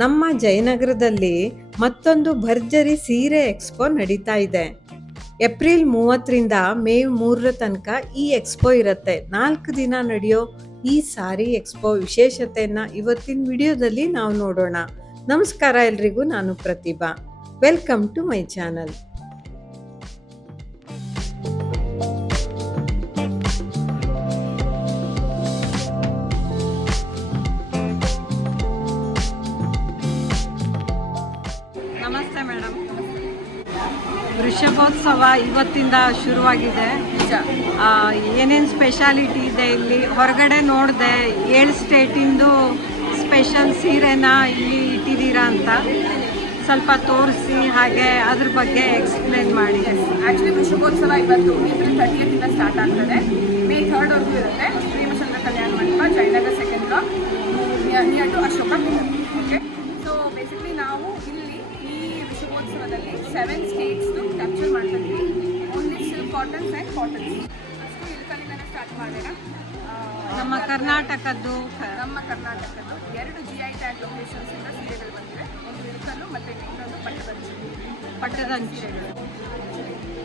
ನಮ್ಮ ಜಯನಗರದಲ್ಲಿ ಮತ್ತೊಂದು ಭರ್ಜರಿ ಸೀರೆ ಎಕ್ಸ್ಪೋ ನಡೀತಾ ಇದೆ. ಏಪ್ರಿಲ್ 30ರಿಂದ ಮೇ 3 ತನಕ ಈ ಎಕ್ಸ್ಪೋ ಇರುತ್ತೆ. 4 ದಿನ ನಡೆಯೋ ಈ ಸಾರಿ ಎಕ್ಸ್ಪೋ ವಿಶೇಷತೆಯನ್ನ ಇವತ್ತಿನ ವಿಡಿಯೋದಲ್ಲಿ ನಾವು ನೋಡೋಣ. ನಮಸ್ಕಾರ ಎಲ್ರಿಗೂ, ನಾನು Pratibha. Welcome to my channel. ನಮಸ್ತೆ ಮೇಡಮ್. ವೃಷಭೋತ್ಸವ ಇವತ್ತಿಂದ ಶುರುವಾಗಿದೆ. ಏನೇನು ಸ್ಪೆಷಾಲಿಟಿ ಇದೆ ಇಲ್ಲಿ ಹೊರಗಡೆ ನೋಡಿದೆ. 7 ಸ್ಟೇಟಿಂದು ಸ್ಪೆಷಲ್ ಸೀರೆನ ಇಲ್ಲಿ ಇಟ್ಟಿದ್ದೀರಾ ಅಂತ ಸ್ವಲ್ಪ ತೋರಿಸಿ, ಹಾಗೆ ಅದ್ರ ಬಗ್ಗೆ ಎಕ್ಸ್ಪ್ಲೇನ್ ಮಾಡಿ. ಆ್ಯಕ್ಚುಲಿ ವೃಷಭೋತ್ಸವ ಇವತ್ತು ಏಪ್ರಿಲ್ 30th ಸ್ಟಾರ್ಟ್ ಆಗ್ತದೆ. ಮೇ 3rd ವರೆಗೂ ಇರುತ್ತೆ. Srimachandra Kalyana Mantapa, Jayanagar second block, near to Ashoka pillar. Okay, so basically ನಾವು ಇಲ್ಲಿ ಈ ವೃಷಭೋತ್ಸವದಲ್ಲಿ 7 ಸ್ಟೇಟ್ಸ್ದು ಕ್ಯಾಪ್ಚರ್ ಮಾಡ್ತಿದ್ವಿ. Only silk cottons and cottons. ಅಷ್ಟು ಇಲ್ಕಲ್ಲಿಂದನೇ ಸ್ಟಾರ್ಟ್ ಮಾಡೋಣ. ನಮ್ಮ ಕರ್ನಾಟಕದ್ದು 2 GI ಟ್ಯಾಗ್ ಲೊಕೇಶನ್ಸಿಂದ ಸೀರೆಗಳು ಬಂದಿವೆ. ಒಂದು ಇಲ್ಕಲ್ಲು ಮತ್ತು ಇನ್ನೊಂದು ಪಟ್ಟದಂಚು ಸೀರೆಗಳು.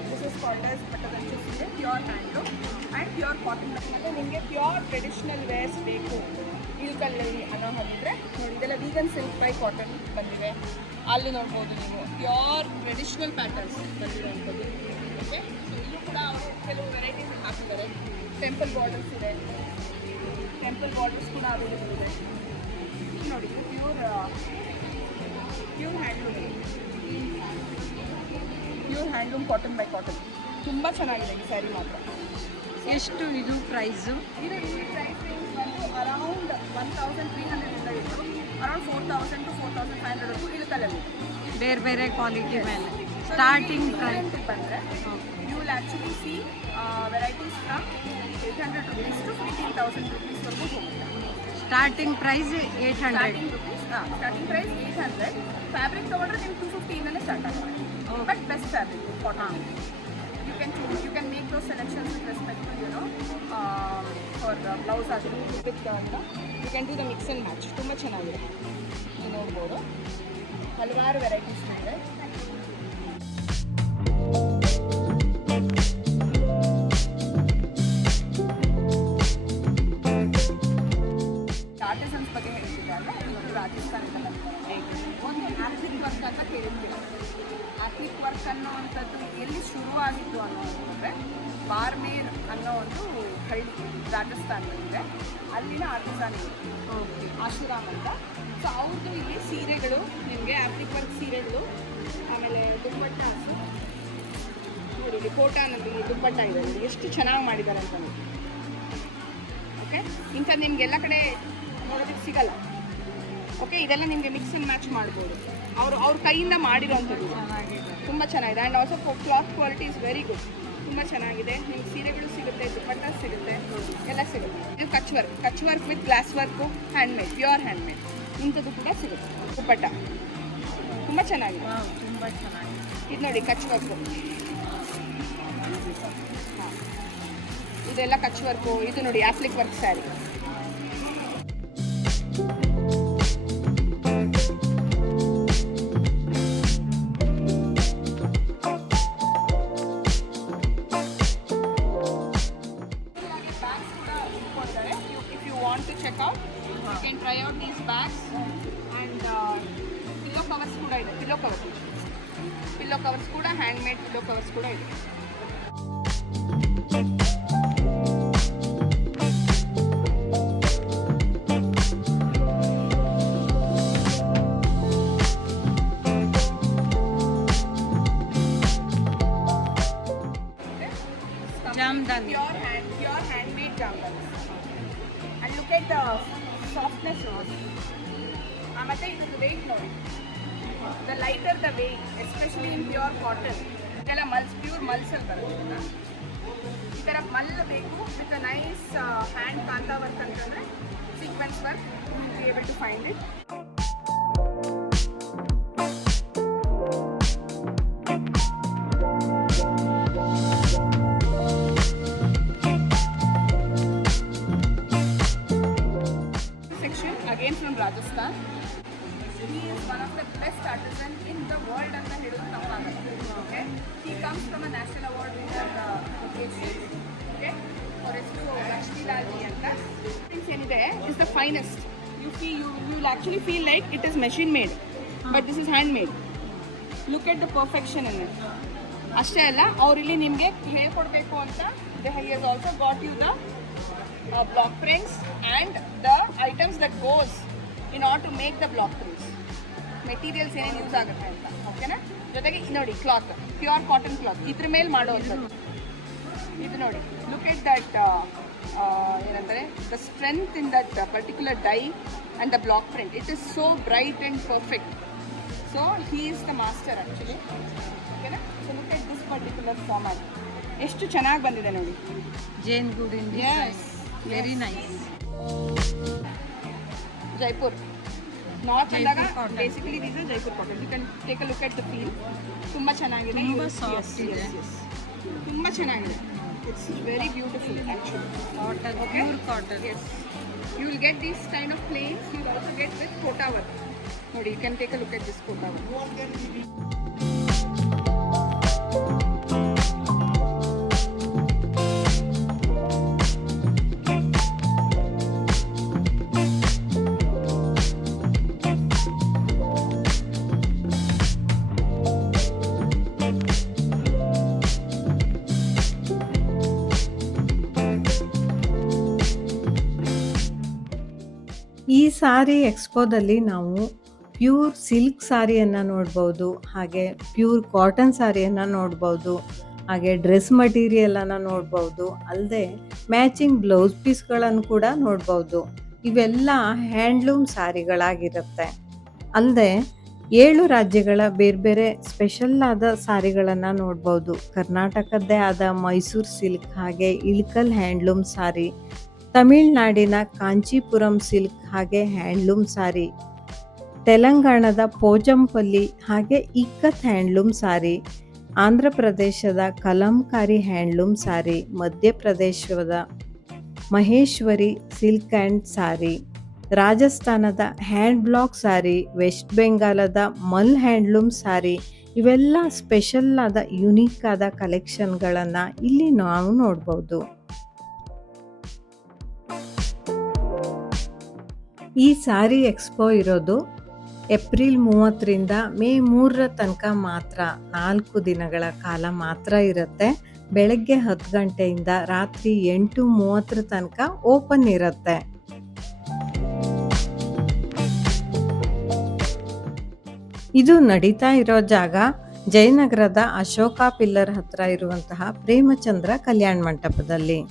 ದಿಸ್ ಇಸ್ ಕಾಲ್ಡ್ ಆಸ್ ಪಟ್ಟದಂಚು ಸೀರೆ, pure handloom and pure cotton. ಮತ್ತು ನಿಮಗೆ ಪ್ಯೂರ್ ಟ್ರೆಡಿಷ್ನಲ್ ವೇರ್ಸ್ ಬೇಕು ಇಲ್ಕಲ್ಲಲ್ಲಿ ಅನ್ನೋ ಹಾಗಿದ್ರೆ ನೋಡಿ, ಇದೆಲ್ಲ ವೀಗನ್ ಸಿಲ್ಕ್ ಬೈ ಕಾಟನ್ ಬಂದಿವೆ. ಅಲ್ಲಿ ನೋಡ್ಬೋದು ನೀವು ಪ್ಯೂರ್ ಟ್ರೆಡಿಷ್ನಲ್ ಪ್ಯಾಟರ್ನ್ಸ್ ಬಂದಿರುವಂಥದ್ದು. ಓಕೆ, ಸೊ ಇಲ್ಲೂ ಕೂಡ ಅವರು ಕೆಲವು ವೆರೈಟೀಸ್ ಹಾಕಿದ್ದಾರೆ. ಟೆಂಪಲ್ ಬಾರ್ಡರ್ಸ್ ಇದೆ, ಟೆಂಪಲ್ ಬಾರ್ಡರ್ಸ್ ಕೂಡ ಅವೈಲೇಬಲ್ ಇದೆ. ನೋಡಿ, pure handloom cotton by cotton. ತುಂಬ ಚೆನ್ನಾಗಿದೆ ಈ ಸ್ಯಾರಿ ಮಾತ್ರ. ಎಷ್ಟು ಇದು ಪ್ರೈಸು? ಇದು ಈ ಪ್ರೈಸ್ ರೇಂಜ್ ಬಂದು ಅರೌಂಡ್ 1300 ಇಂದ ಇದ್ದು ಅರೌಂಡ್ 4000 to 4500 ವರೆಗೂ ಇಳ್ಕಲ್ಲಲ್ಲಿ ಬೇರೆ ಬೇರೆ ಕ್ವಾಲಿಟಿ ಮೇಲೆ ಸ್ಟಾರ್ಟಿಂಗ್ ಪ್ರೈಸ್ ಬಂದರೆ you will actually see varieties from 800 rupees to 15,000 rupees ವರೆಗೂ ಹೋಗುತ್ತೆ. Starting price 800 rupees. Starting price 800. Fabric ತೊಗೊಂಡ್ರೆ ನೀವು 250 ಇಂದಲೇ ಸ್ಟಾರ್ಟ್ ಆಗುತ್ತೆ. But best fabric cotton. You can make those selections with respect to for blouse ಆಗಿರ್ಬೋದು. With you can do the mix and match. ತುಂಬ ಚೆನ್ನಾಗಿದೆ. ನೀವು ನೋಡ್ಬೋದು ಹಲವಾರು ವೆರೈಟೀಸ್ ಇದೆ. ಆರ್ಟಿಸನ್ಸ್ ಬಗ್ಗೆ ಹೇಳ್ತಿದ್ದಾರೆ. ಇವರು ರಾಜಸ್ಥಾನದ ಒಂದು ಆರ್ಥಿಕ್ ವರ್ಕ್ ಅಂತ ಕೇಳಿರ್ತೀವಿ. ಆರ್ಥಿಕ್ ವರ್ಕ್ ಅನ್ನೋವಂಥದ್ದು ಎಲ್ಲಿ ಶುರುವಾಗಿತ್ತು ಅನ್ನೋದಂದರೆ ಬಾರ್ಮೇರ್ ಅನ್ನೋ ಒಂದು ಹಳ್ಳಿ ರಾಜಸ್ಥಾನದಲ್ಲಿದೆ. ಅಲ್ಲಿನ ಆರ್ಟಿಸನ್ ಆಶುರಾಮ್ ಅಂತ. ಸೊ ಅವ್ರದ್ದು ಇಲ್ಲಿ ಸೀರೆಗಳು ನಿಮಗೆ ಆರ್ಥಿಕ್ ವರ್ಕ್ ಸೀರೆಗಳು, ಆಮೇಲೆ ದುಪ್ಪಟ್ಟಾಸು ನೋಡಿ, ಇಲ್ಲಿ ಕೋಟಾನಲ್ಲಿ ದುಪ್ಪಟ್ಟ ಇದೆ ನೋಡಿ, ಎಷ್ಟು ಚೆನ್ನಾಗಿ ಮಾಡಿದ್ದಾರೆ ಅಂತಂದು. ಓಕೆ, ಇಂಥದ್ದು ನಿಮಗೆಲ್ಲ ಕಡೆ ನೋಡೋದಕ್ಕೆ ಸಿಗಲ್ಲ. ಓಕೆ, ಇದೆಲ್ಲ ನಿಮಗೆ ಮಿಕ್ಸ್ ಆ್ಯಂಡ್ ಮ್ಯಾಚ್ ಮಾಡ್ಬೋದು. ಅವ್ರ ಕೈಯಿಂದ ಮಾಡಿರೋವಂಥದ್ದು ತುಂಬ ಚೆನ್ನಾಗಿದೆ. And also cloth quality is very good. ತುಂಬ ಚೆನ್ನಾಗಿದೆ. ನಿಮ್ಗೆ ಸೀರೆಗಳು ಸಿಗುತ್ತೆ, ದುಪ್ಪಟ್ಟ ಸಿಗುತ್ತೆ, ಎಲ್ಲ ಸಿಗುತ್ತೆ. ಇದು Kutch work with glass work, handmade, pure handmade ಇಂಥದ್ದು ಕೂಡ ಸಿಗುತ್ತೆ. ದುಪ್ಪಟ್ಟ ತುಂಬ ಚೆನ್ನಾಗಿದೆ. ತುಂಬ ಚೆನ್ನಾಗಿದೆ. ಇದು ನೋಡಿ ಕಚ್ ವರ್ಕು. ಹಾಂ, ಇದೆಲ್ಲ ಕಚ್ ವರ್ಕು. ಇದು ನೋಡಿ applique work sari. To check out, you can try out these bags and pillow covers kuda ide. Pillow covers kuda handmade pillow covers kuda ide. ಜಾಮದಾನಿ, pure handmade ಜಾಮದಾನಿ. And look at the softness of it. ಮತ್ತು ಇದ್ರದ್ದು weight ನೋಡಿ. The lighter the weight, especially in pure cotton, ಇದೆಲ್ಲ pure ಮಲ್ಸಲ್ಲಿ ಬರುತ್ತೆ. ಈ ಥರ ಮಲ್ ಬೇಕು with a nice hand kantha work ಅಂತಂದರೆ sequence work, be able to find it. Again from Rajasthan. he is one of the best artisan in the world ಅಂತ ಹೇಳೋದು ತಪ್ಪಾಗಲ್ಲ. Okay, he comes from a national award winner location. Okay, for his to Lakshmi Lalji ಅಂತ things ಏನಿದೆ is the finest. You will actually feel like it is machine made, but this is handmade. Look at the perfection in it. ಅಷ್ಟೇ ಅಲ್ಲ, ಅವರಿಲ್ಲಿ ನಿಮಗೆ ಹೇಳ್ಕೊಡ್ಬೇಕು ಅಂತ he has also got you the block prints and the items that goes in order to make the block prints. Materials ಏನೇನು use ಆಗುತ್ತೆ ಅಂತ. ಓಕೆನಾ? ಜೊತೆಗೆ ನೋಡಿ ಕ್ಲಾತ್, ಪ್ಯೂರ್ ಕಾಟನ್ ಕ್ಲಾತ್ ಇದ್ರ ಮೇಲೆ ಮಾಡೋವಂಥದ್ದು. ಇದು ನೋಡಿ, ಲುಕ್ ಎಟ್ ದಟ್ ಏನಂತಾರೆ the strength in that particular dye and the block print. It is so bright and perfect. So he is the master actually. ಓಕೆನಾ? So look at this particular format ಎಷ್ಟು ಚೆನ್ನಾಗಿ ಬಂದಿದೆ ನೋಡಿ. ಜೇನ್ good in very nice. Jaipur north ಅಂದಾಗ basically these are Jaipur cotton. You can take a look at the feel. ತುಂಬ ಚೆನ್ನಾಗಿದೆ, ತುಂಬ ಸಾಫ್ಟ್ ಇದೆ, ತುಂಬ ಚೆನ್ನಾಗಿದೆ. It's very beautiful actually. Cotton, pure cotton. Yes, you will get this kind of plains. You will also get with Kota work. ನೋಡಿ, you can take a look at this Kota work. ಈ ಸಾರಿ ಎಕ್ಸ್ಪೋದಲ್ಲಿ ನಾವು ಪ್ಯೂರ್ ಸಿಲ್ಕ್ ಸಾರಿಯನ್ನು ನೋಡ್ಬೋದು, ಹಾಗೆ pure cotton ಸಾರಿಯನ್ನು ನೋಡ್ಬೋದು, ಹಾಗೆ dress ಮಟೀರಿಯಲನ್ನು ನೋಡ್ಬೋದು, ಅಲ್ಲದೆ ಮ್ಯಾಚಿಂಗ್ ಬ್ಲೌಸ್ ಪೀಸ್ಗಳನ್ನು ಕೂಡ ನೋಡ್ಬೋದು. ಇವೆಲ್ಲ ಹ್ಯಾಂಡ್ಲೂಮ್ ಸಾರಿಗಳಾಗಿರುತ್ತೆ. ಅಲ್ಲದೆ 7 ರಾಜ್ಯಗಳ ಬೇರೆ ಬೇರೆ ಸ್ಪೆಷಲ್ ಆದ ಸಾರಿಗಳನ್ನು ನೋಡ್ಬೋದು. ಕರ್ನಾಟಕದ್ದೇ ಆದ ಮೈಸೂರು ಸಿಲ್ಕ್, ಹಾಗೆ ಇಳ್ಕಲ್ ಹ್ಯಾಂಡ್ಲೂಮ್ ಸಾರಿ, ತಮಿಳುನಾಡಿನ ಕಾಂಚೀಪುರಂ ಸಿಲ್ಕ್ ಹಾಗೆ ಹ್ಯಾಂಡ್ಲೂಮ್ ಸಾರಿ, ತೆಲಂಗಾಣದ ಪೋಚಂಪಲ್ಲಿ ಹಾಗೆ ಇಕ್ಕತ್ ಹ್ಯಾಂಡ್ಲೂಮ್ ಸಾರಿ, ಆಂಧ್ರ ಪ್ರದೇಶದ ಕಲಂಕಾರಿ ಹ್ಯಾಂಡ್ಲೂಮ್ ಸಾರಿ, ಮಧ್ಯಪ್ರದೇಶದ ಮಹೇಶ್ವರಿ ಸಿಲ್ಕ್ ಆ್ಯಂಡ್ ಸಾರಿ, ರಾಜಸ್ಥಾನದ ಹ್ಯಾಂಡ್ ಬ್ಲಾಕ್ ಸಾರಿ, ವೆಸ್ಟ್ ಬೆಂಗಾಲದ ಮಲ್ ಹ್ಯಾಂಡ್ಲೂಮ್ ಸಾರಿ. ಇವೆಲ್ಲ ಸ್ಪೆಷಲ್ ಆದ ಯುನೀಕ್ ಆದ ಕಲೆಕ್ಷನ್ಗಳನ್ನು ಇಲ್ಲಿ ನಾವು ನೋಡ್ಬೋದು. ಈ ಸಾರಿ ಎಕ್ಸ್ಪೋ ಇರೋದು ಏಪ್ರಿಲ್ 30ರಿಂದ ಮೇ 3 ತನಕ ಮಾತ್ರ. 4 ದಿನಗಳ ಕಾಲ ಮಾತ್ರ ಇರುತ್ತೆ. ಬೆಳಗ್ಗೆ 10 ಗಂಟೆಯಿಂದ ರಾತ್ರಿ 8:30 ತನಕ ಓಪನ್ ಇರುತ್ತೆ. ಇದು ನಡೀತಾ ಇರೋ ಜಾಗ ಜಯನಗರದ ಅಶೋಕ ಪಿಲ್ಲರ್ ಹತ್ರ ಇರುವಂತಹ ಪ್ರೇಮಚಂದ್ರ ಕಲ್ಯಾಣ ಮಂಟಪದಲ್ಲಿ.